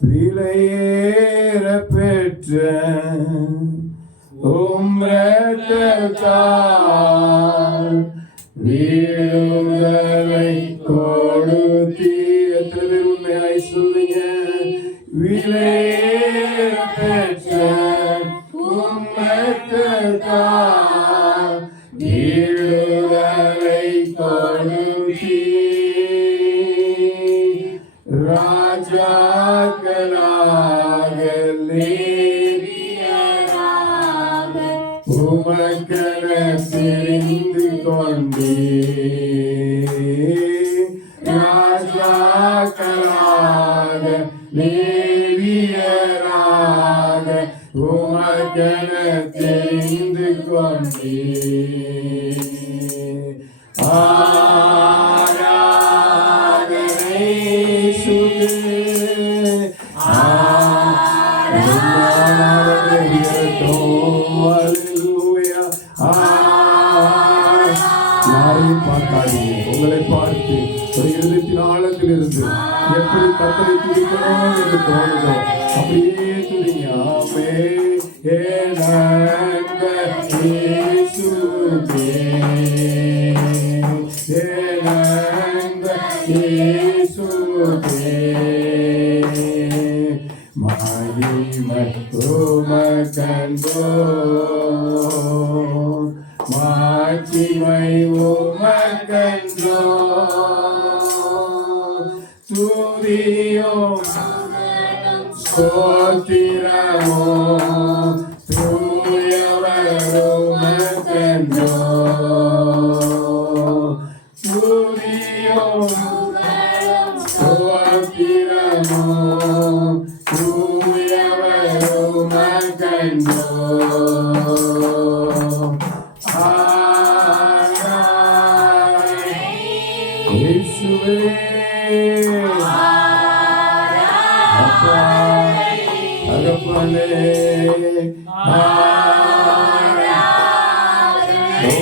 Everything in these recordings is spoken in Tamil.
விலையேற பெற்ற ரத்தத்தால் விடுதலை கொடுத்தி. எத்தனை உண்மையாய் சொல்லுங்க. விலையேற பெற்ற ரத்தத்தால் விடுதலை கொடுத்தி. ராஜாக்களாக லேவியராக உமக்கென தெரிந்து கொண்டே. ராஜாக்களாக லேவியராக உமக்கென தெரிந்து கொண்டே. யாரையும் பார்த்தாதீங்க, உங்களை பார்த்து ஒரு இருதயத்தின் ஆழத்தில் இருந்து எப்படி கர்த்தரை துதிக்கணும் என்று தோணுதோ அப்படியே துதிங்க. ஆமே கண்டோ மாட்சிமை உமக்கன்றோ. துதியோ ஸ்தோத்திரமோ தூயவர் உமக்கன்றோ. துதியோ ஸ்தோத்திரமோ தூயவர் உமக்கன்றோ.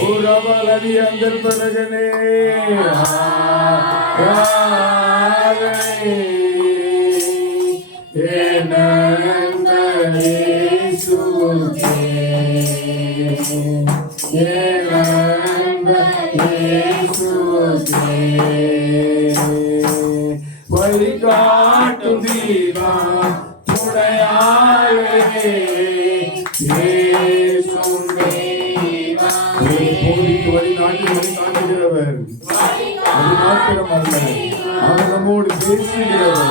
ஓரவலதி அந்தர் பலகனே வழிகாட்டும் தீபா துணையாயே வழிகாட்டுகிறவர். அது மாத்திரமல்ல, அவர் நம்மோடு பேசுகிறவர்.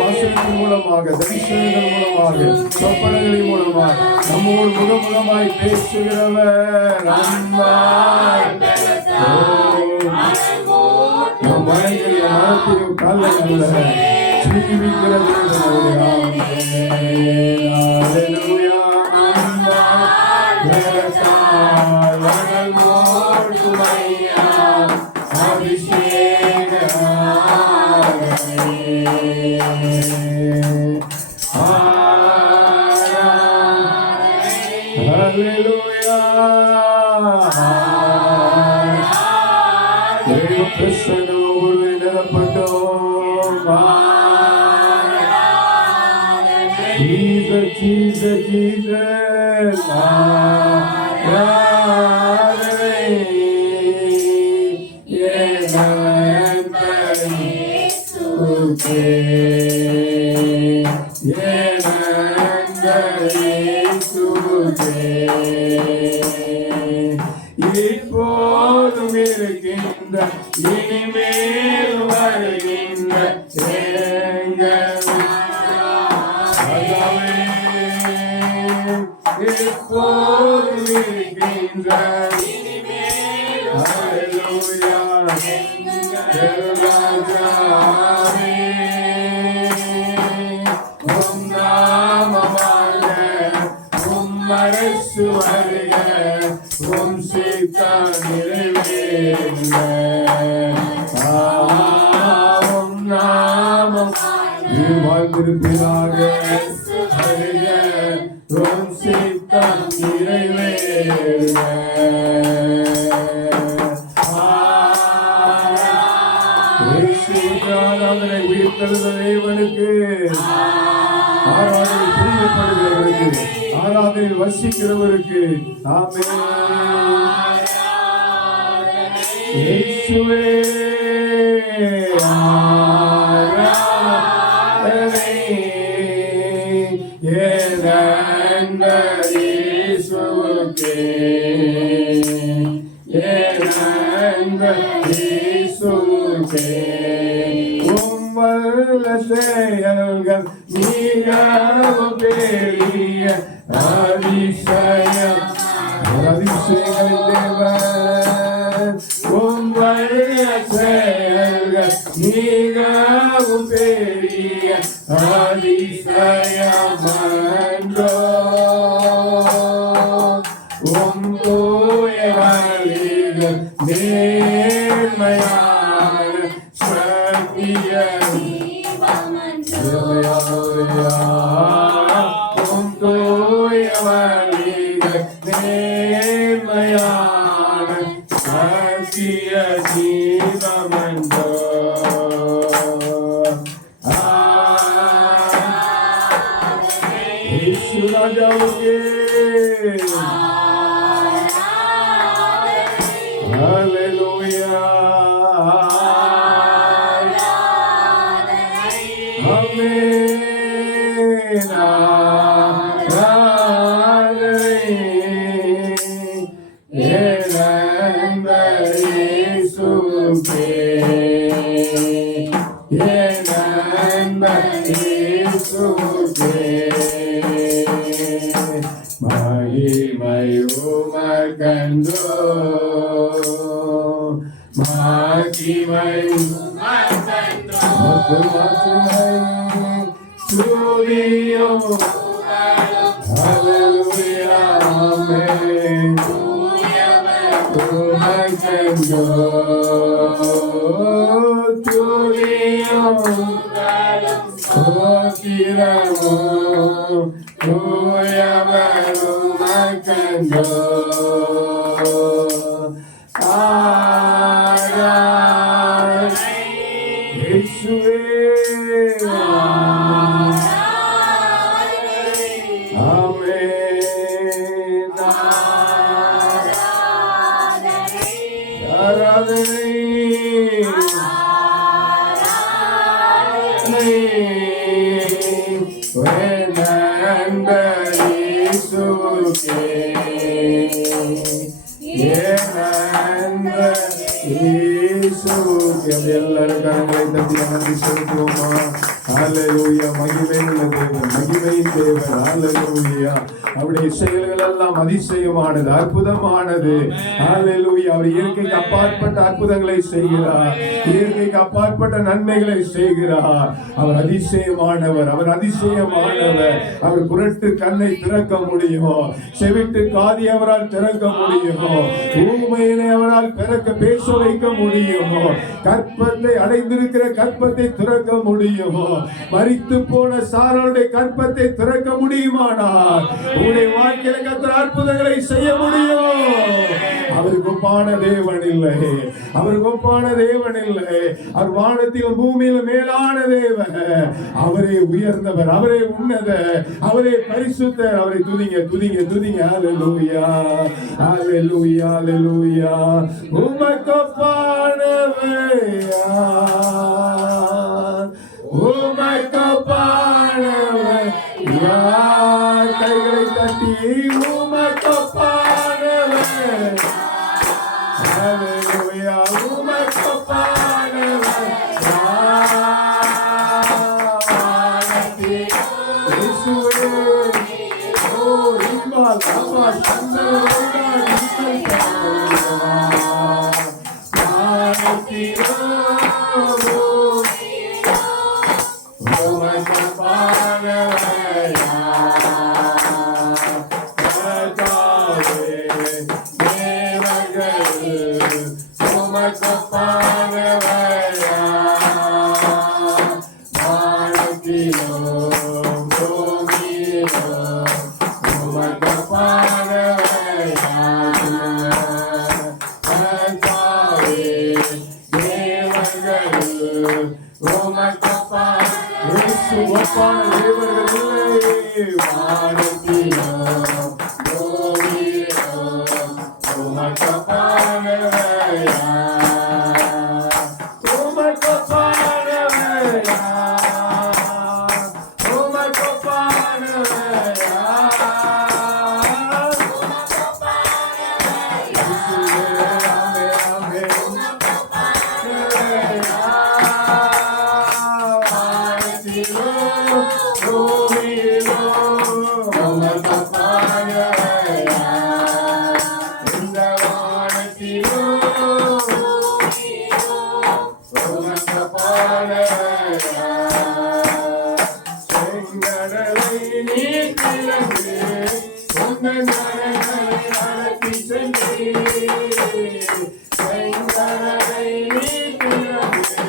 வாசகத்தின் மூலமாக, தரிசனங்கள் மூலமாக, சொப்பனங்களின் மூலமாக நம்மோடு முகமுகமாய் பேசுகிறவர். நம் மனங்களில் மனத்தையும் காலையில் ஜீவிக்கிறது. Jesus, Jesus, இப்போதும் இருக்கின்ற இனிமேல் வருகின்ற இப்போதும் இருக்கின்ற உம் நாமமாக உம் அரசு வருக, உம் சித்தம் நிறைவேறுக. உம் நாமம் வாழ்ந்திருப்பதாக வருக, உம் சித்தம் நிறைவேறுக. உயிர்த்தெழுந்த உயிர்த்தெழுந்த தேவனுக்கு, ஆராதனை பிரியப்படுகிறவருக்கு, ஆராதனையில் வசிக்கிறவருக்கு. ஆமென். இயேசுவே ஆராதனை, என் அன்பர் இயேசுவுக்கே, என் அன்பர் இயேசுவுக்கே. உம்வல்ல செயல்கள் மிகவும் பெரிய அதிசயம், அதிசயங்களின் தேவன். உம்வல்ல செயல்கள் மிகவும் பெரிய அதிசயமன்றோ. உம் தூய வழிகள் நேர்மையான சத்தியம். உம் தூய வழிகள் நேர்மையான சத்திய ஜீவமன்றோ. இயேசு ராஜாவுக்கே ஹல்லேலூயா. ஆமென். ஆராதனை என் அன்பர் இயேசுவுக்கே, என் அன்பர் இயேசுவுக்கே. மகிமை உமக்கன்றோ, மகிமை உமக்கன்றோ. துதியும் ஹல்லேலூயா. ஆமென். உமக்கன்றோ துதியும் ஸ்தோத்திரமோ, தூயவர் உமக்கன்றோ. ஆராதனை இயேசுவே. ஆமென். ஆராதனை என் அன்பர் இயேசுவுக்கே, என் அன்பர் இயேசுவுக்கே. எல்லாரும் கரங்களை தட்டி நன்றி செலுத்துவோமா? ஹல்லேலூயா. மகிமையுள்ள தேவன், மகிமையின் தேவன். ஹல்லேலூயா. அவருடைய செயல்கள் எல்லாம் அதிசயமானது, அற்புதமானது. ஹல்லேலூயா. அவர் இயற்கைக்கு அப்பாற்பட்ட அற்புதங்களை செய்கிறார், இயற்கைக்கு அப்பாற்பட்ட நன்மைகளை செய்கிறார். அவர் அதிசயமானவர், அவர் அதிசயமானவர். அவர் குருட்டு கண்ணை திறக்க முடியுமோ, செவிட்டு காதி அவரால் திறக்க முடியுமோ, ஊமையினை அவரால் பேச வைக்க முடியுமோ, கற்பத்தை அடைந்திருக்கிற கற்பத்தை திறக்க முடியுமோ, மரித்து போன சாராளுடைய கற்பத்தை திறக்க முடியுமானால் உங்களுடைய வாழ்க்கையில கர்த்தர் அற்புதங்களை செய்ய முடியும். அவருக்கு ஒப்பான தேவன் இல்லை, அவருக்கு ஒப்பான தேவன் இல்லை. அவர் வானத்திலும் பூமியிலும் மேலான தேவன். அவரே உயர்ந்தவர், அவரே உன்னதர், அவரே பரிசுத்தர். அவரை துதிங்க, துதிங்க, துதிங்க. ஹல்லேலூயா, ஹல்லேலூயா, ஹல்லேலூயா. உமக்கு ஒப்பானவர் யார்? உமக்கு ஒப்பானவர் யார்? கைகளை தட்டி உமக்கு ஒப்பானவர். ஹல்லேலூயா. உமக்கு ஒப்பானவர் யார்? இயேசுவே. ஓ இம்மால் அம்மா சந்தோஷமா Roma தேவர்கள் இல்லை. வானத்திலும் பூமியிலும் உமக்கொப்பானவர் யார்? உமக்கொப்பானவர் யார்? உமக்கொப்பானவர் யார்? இயேசுவே, ஆமென், ஆமென். வானத்திலும் பூமியிலும் உமக்கொப்பானவர் யார்? இந்த வானத்திலும் உமக்கொப்பானவர் யார்? செங்கடலை நீர் பிளந்து உந்தன் கரங்களை நடத்தி சென்றீர். செங்கடலை நீர் பிளந்து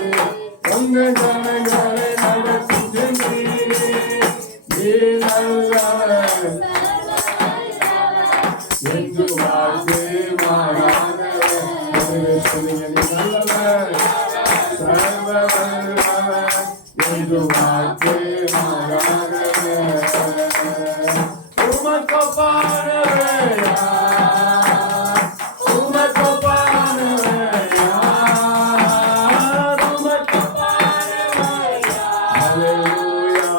உந்தன் கரங்களை நடத்தி சென்றீர். நீர் நல்லவர் என்று வாழ்ந்து மாறாதவர். சொன்னீங்க, நீ நல்லவர், சர்வ வல்லவர் என்று வாழ்ந்து மாறாதவர். உமக்கொப்பானவர் யார்? உமக்கொப்பானவர் யார்? உமக்கொப்பானவர் யார்? ஹல்லேலூயா,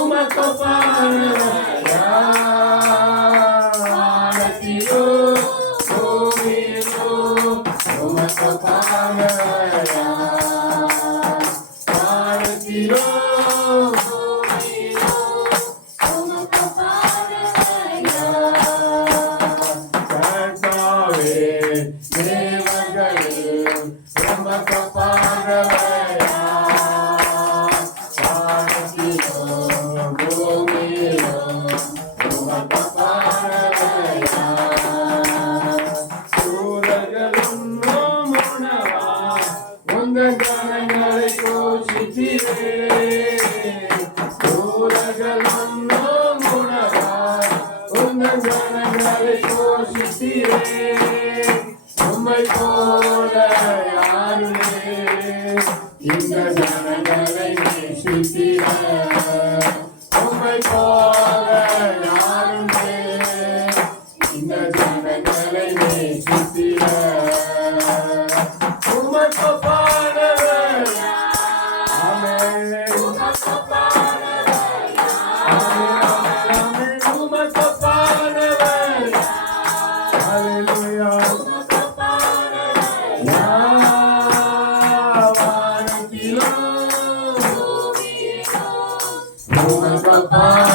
உமக்கொப்பானவர் யார்? வானத்திலும் பூமியிலும் உமக்கொப்பானவர் யார்? வானத்திலும் கர்த்தாவே, தேவர்களில் உமக்கொப்பானவர் யார்? வானத்திலும் பூமியிலும் உமக்கொப்பானவர் யார்? தூதர்களும் உணவா உந்தன் கரங்களை போஷித்தீரே. தூதர்களும் உணவா உந்தன் கரங்களை போஷித்தீரே. உம்மை போல யாருமே இந்த ஜனங்களை நேசித்திர. உம்மை போல யாருமே இந்த ஜனங்களை நேசித்திர. உமக்கொப்பானவர் ஆமென். ஆமென், உமக்கொப்பானவர் ஹல்லேலூயா.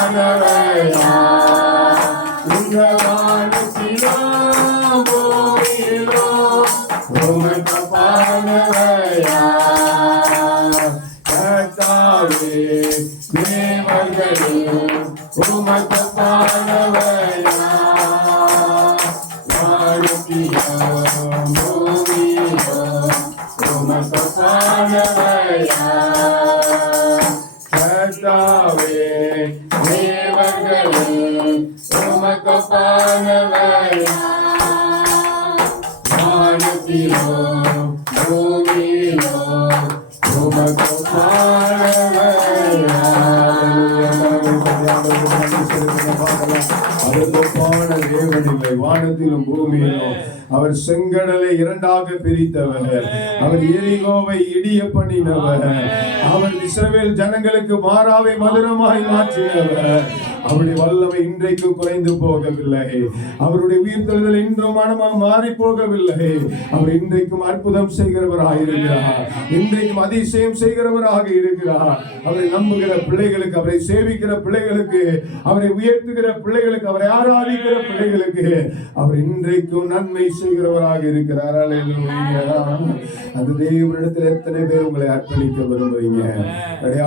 உமக்கொப்பானவர் யார்? இந்த வானத்திலும் பூமியிலும் உமக்கொப்பானவர் யார்? கர்த்தாவே, தேவர்களில் உமக்கொப்பானவர் யார்? வானத்திலும் பூமியிலும் உமக்கொப்பானவர் யார்? கர்த்தாவே, தேவர்களில் உமக்கொப்பானவர் யார்? வானத்திலும் பூமியிலும் உமக்கொப்பானவர் அவருக்கொப்பான தேவனில்லை. வானத்திலும் பூமியிலும் அவர் செங்கடலை இரண்டாக பிரித்தவர். அவர் எரிகோவை இடிய பண்ணினவர். அவர் இஸ்ரவேல் ஜனங்களுக்கு மாறாவை மதுரமாய் மாற்றினவர். அவருடைய வல்லமை இன்றைக்கும் குறைந்து போகவில்லை. அவருடைய உயிர்த்தெழுதல் இன்றும் மனமாக மாறி போகவில்லை. அவர் இன்றைக்கும் அற்புதம் செய்கிறவராக இருக்கிறார். இன்றைக்கும் அதிசயம் செய்கிறவராக இருக்கிறார். அவரை நம்புகிற பிள்ளைகளுக்கு, அவரை சேவிக்கிற பிள்ளைகளுக்கு, அவரை உயர்த்துகிற பிள்ளைகளுக்கு, அவரை ஆராதிக்கிற பிள்ளைகளுக்கு அவர் இன்றைக்கும் நன்மை செய்கிறவராக இருக்கிறார். அல்லேலூயா. அந்த தேவனிடத்தில் எத்தனை பேர் உங்களை அர்ப்பணிக்க விரும்புறீங்க?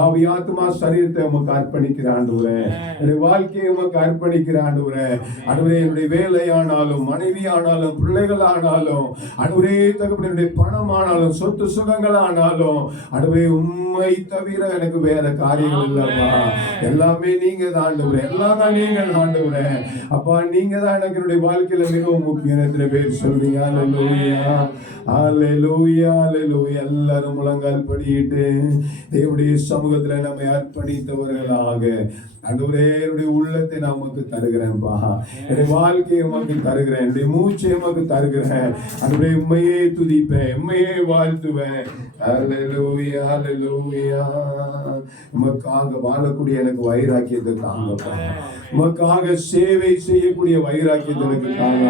ஆவி ஆத்துமா சரீரத்தை உமக்கு அர்ப்பணிக்கிற ஆண்டவரே, என்னுடைய வாழ்க்கையை உமக்கு அர்ப்பணிக்கிற ஆண்டவரே. ஆண்டவரே, என்னுடைய வேலையானாலும், மனைவி ஆனாலும், பிள்ளைகள் ஆனாலும், ஆண்டவரே தகப்பனே, என்னுடைய பணம் ஆனாலும், சொத்து சுகங்கள் ஆனாலும், ஆண்டவரே உம்மை உம்மை தவிர எனக்கு வேற காரியங்கள் இல்லப்பா. எல்லாமே நீங்க தான் ஆண்டவரே, எல்லாம் தான் நீங்க ஆண்டவரே. அப்பா நீங்க தான் எனக்கு என்னுடைய வாழ்க்கையில மிகவும் முக்கியம். எத்தனை பேர் சொல்றீங்க? அல்லேலூயா, அல்லேலூயா, அல்லேலூயா. எல்லாரும் முழங்கால் படியிட்டு தேவனுடைய சமூகத்துல நம்மை அர்ப்பணித்தவர்களாக, ஆண்டவரே என்னுடைய உள்ளத்தை நான் உமக்கு தருகிறேன்பா, என்னுடைய வாழ்க்கையை உமக்கு தருகிறேன், என்னுடைய மூச்சை உமக்கு தருகிறேன். ஆண்டவரே உம்மையே துதிப்பேன், உம்மையே வாழ்த்துவேன். அல்லேலூயா, அல்லேலூயா. உமக்காக வாழக்கூடிய எனக்கு வைராக்கியத்தை தாங்கப்பா, உமக்காக சேவை செய்யக்கூடிய வைராக்கியத்தை எனக்கு தாங்க.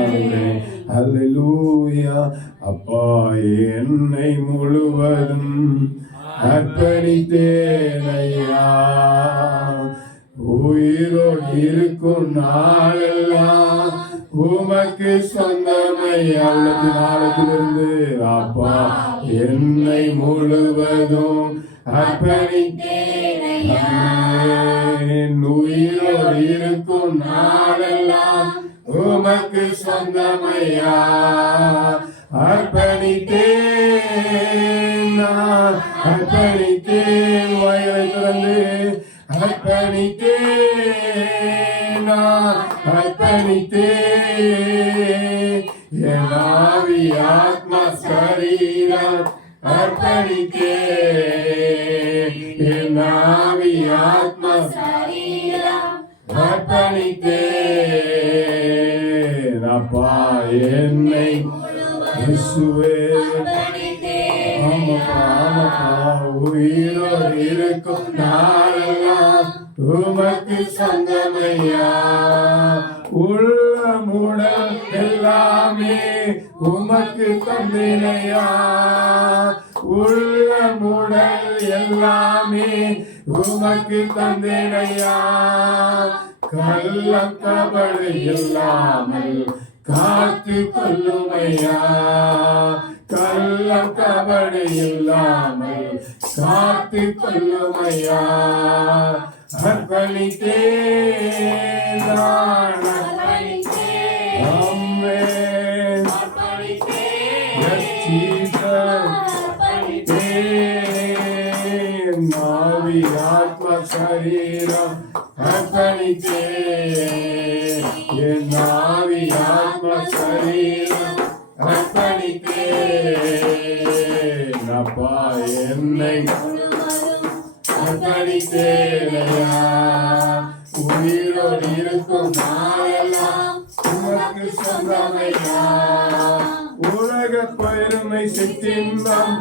அல்லேலூயா. அப்பா என்னை முழுவதும் அர்ப்பணித்தேன் ஐயா, உயிரோடு இருக்கும் நாளெல்லாம் உமக்கு சொந்தமையா. ஆழத்திலிருந்து அப்பா என்னை முழுவதும் அர்ப்பணித்தேன், உயிரோடு இருக்கும் நாளெல்லாம் உமக்கு சொந்தமையா. அர்ப்பணித்தேன், நான் அர்ப்பணித்தேன், வயலை திறந்து அர்ப்பணித்தேன், நான் அர்ப்பணித்தேன், என் ஆவி ஆத்மா சரீரம் அர்ப்பணித்தேன், என் ஆவி ஆத்மா சரீரம் அர்ப்பணித்தேன். அப்பா என்னை இயேசுவே, ஆமாப்பா, ஆமாப்பா, உயிரோடு இருக்கும் நாளெல்லாம் உமக்கு சொந்தமையா. உள்ளமுடல் எல்லாமே உமக்கு தந்தேனையா, உள்ளமுடல் எல்லாமே உமக்கு தந்தேனையா. கள்ளம் கபடு இல்லாமல் காத்து கொள்ளுமையா, கள்ளம் கபடு இல்லாமல் காத்து கொள்ளுமையா. அர்ப்பணித்தேன், நான் அர்ப்பணித்தேன், ஆமென். எஸ் ஜீசஸ், அர்ப்பணித்தேன், ஆவி ஆத்மா சரீரம் அர்ப்பணித்தேன், என் ஆவி ஆத்மா சரீரம் அர்ப்பணித்தேன். அப்பா என்னை அர்ப்பணித்தேனையா, உயிரோடு இருக்கும் நாளெல்லாம் உமக்கு சொந்தமையா. உலக பெருமை சிற்றின்பம்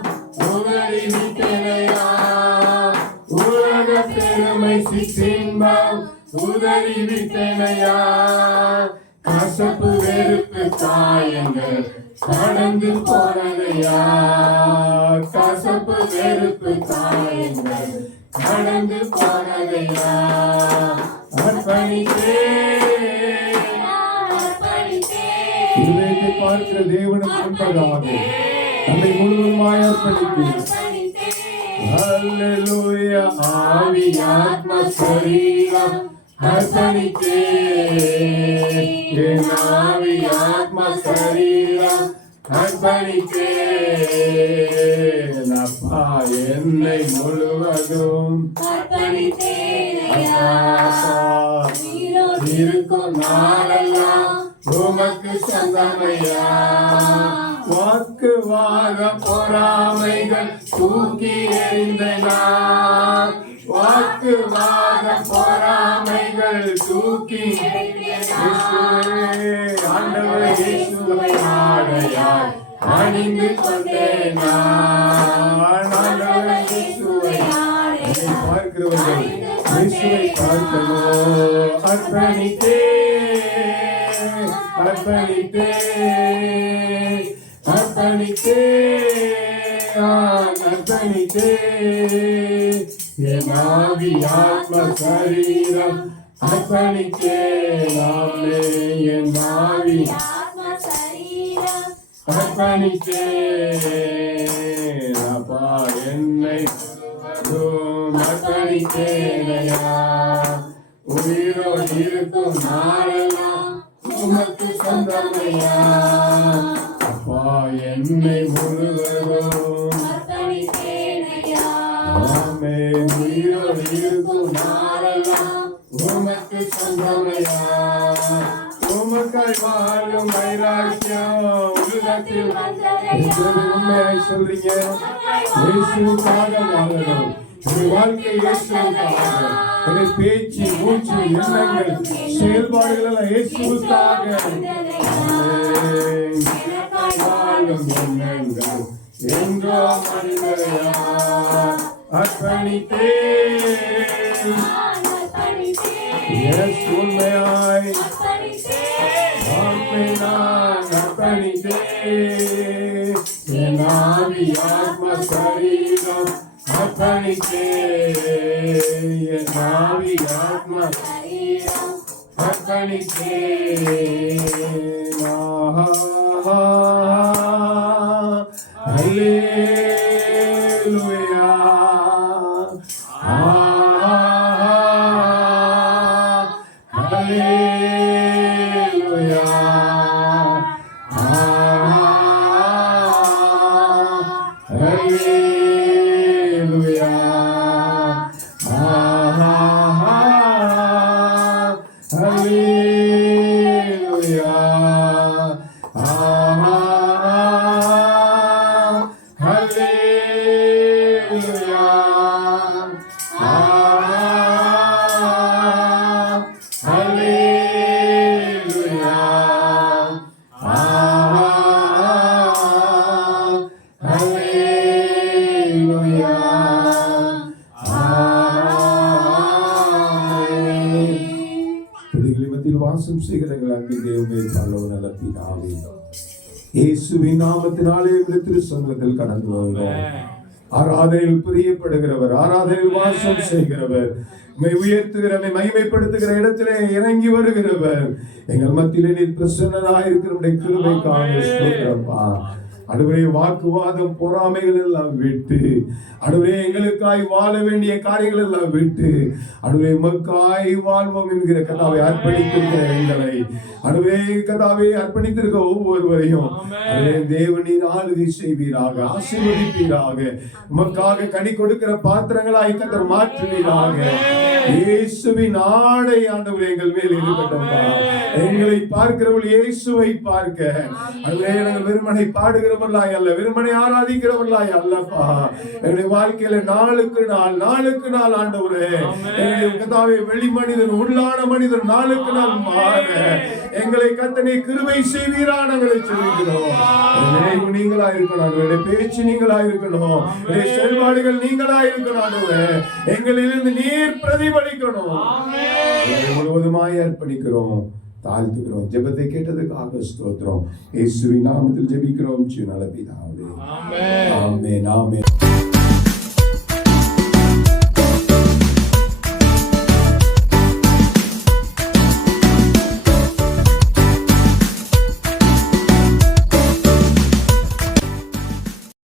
உதறி விட்டேனையா, உலக பெருமை சிற்றின்பம் உதறி விட்டேனையா. கசப்பு வெறுப்பு காயங்கள் கடந்து போனதையா, கசப்பு வெறுப்பு காயங்கள் கடந்து போனதையா. அர்ப்பணித்தேன், இதயத்தை பார்க்கிற தேவனுக்கு முன்பதாக நம்மை முழுவதுமாய் அர்ப்பணித்தேன். அல்லேலூயா. ஆவி ஆத்மா சரீரம் அர்ப்பணித்தேன், என் ஆவி ஆத்மா சரீரம் அர்ப்பணித்தேன். அப்பா என்னை முழுவதும் இருக்கும் நாளெல்லாம் உமக்கு சொந்தமையா. வாக்குவாத பொறாமைகள் தூக்கி எறிந்த நான், வாக்குவாத பொறாமைகள் தூக்கி ஆண்டவர் இயேசுவை ஆடையாய் அணிந்து கொண்டேன் நான். ஆண்டவர் இயேசுவை பார்க்கிறவர்கள் இயேசுவை பார்க்கணும். அர்ப்பணித்தேன், அர்ப்பணித்தேன், அர்ப்பணித்தேன், அர்ப்பணித்தேன், என் ஆவி ஆத்மா சரீரம் அர்ப்பணித்தேன். என் ஆவி ஆத்மா சரீரம் அர்ப்பணித்தேன். அப்பா என்னை அர்ப்பணித்தேனையா, உயிரோடு இருக்கும் நாளெல்லாம் உமக்கு சொந்தமையா. அப்பா என்னை முழுவதும் ஆமென். உயிரோடு இருக்கும் நாளெல்லாம் உமக்கு சொந்தமையா. உமக்காய் வாழும் வைராக்கியம் உள்ளத்தில் உண்மையாய் சொல்றீங்க. இயேசுவுக்காக வாழணும். உங்கள் வாழ்க்கை இயேசுவுக்காக. உங்கள் பேச்சு, மூச்சு, எண்ணங்கள், செயல்பாடுகள் எல்லாம் இயேசுவுக்காக. வாழும் எண்ணங்கள் என்றோ மனிதரையா அர்ப்பணித்தேன். உண்மையாய் நான் அர்ப்பணித்தேன். என் ஆவி ஆத்ம சரீரம் அர்ப்பணித்தேன். என் ஆவி ஆத்ம சரீரம் அர்ப்பணித்தேன். அல்லேலூயா. Hallelujah. Hallelujah. வாசம் செய்கிறங்கள் அன்பின் தேவமே பரலோக நல்ல பிதாவே, இயேசுவின் நாமத்தினாலே திரு சமூகத்தில் கடந்து வருகிறோம். ஆராதனையில் பிரியப்படுகிறவர், ஆராதனையில் வாசம் செய்கிறவர், உயர்த்துகிறவரை மகிமைப்படுத்துகிற இடத்திலே இறங்கி வருகிறவர், எங்கள் மத்தியிலே நீர் பிரசன்னராயிருக்கிற கிருபைக்காக ஸ்தோத்திரப்பா. ஆண்டவரே, வாக்குவாதம் பொறாமைகள் எல்லாம் விட்டு, ஆண்டவரே எங்களுக்காய் வாழ வேண்டிய காரியங்கள் எல்லாம் விட்டு, ஆண்டவரே உமக்காய் வாழ்வோம் என்கிற கதாவை அர்ப்பணித்திருக்கிற எங்களை, ஆண்டவரே கதாவை அர்ப்பணித்திருக்க ஒவ்வொருவரையும் தேவனின் ஆளுகை செய்வீராக, ஆசீர்வதிப்பீராக, உமக்காக கனி கொடுக்கிற பாத்திரங்களாய் கர்த்தர் மாற்றுவீராக. இயேசுவின் ஆடை ஆண்டவரே எங்கள் மேல் இருக்கட்டும். எங்களை பார்க்கிறவர்கள் இயேசுவை பார்க்க, ஆண்டவரே நாங்கள் வெறுமனை பாடுகிறவர்களாய் அல்ல, வெறுமனை ஆராதிக்கிறவர்களாய் அல்லப்பா. எங்களுடைய வாழ்க்கையில நாளுக்கு நாள் ஆண்டவரே, எங்களுடைய கர்த்தாவே வெளி மனிதன் உள்ளான மனிதன் நாளுக்கு நாள் மாற எங்களை கர்த்தனே கிருபை செய்வீரா நாங்களை சொல்லுகிறோம். நீங்களா இருக்கணும், பேச்சு நீங்களா இருக்கணும், செயல்பாடுகள் நீங்களா இருக்கணும், எங்களிலிருந்து நீர் பிரதிபலிக்கணும். முழுவதுமாய் அர்ப்பணிக்கிறோம், தாழ்த்துகிறோம். ஜெபத்தை கேட்டதுக்காக ஸ்தோத்திரம். இயேசுவின் நாமத்தில் ஜெபிக்கிறோம். நல்ல பிதாவே. ஆமென். ஆமென்.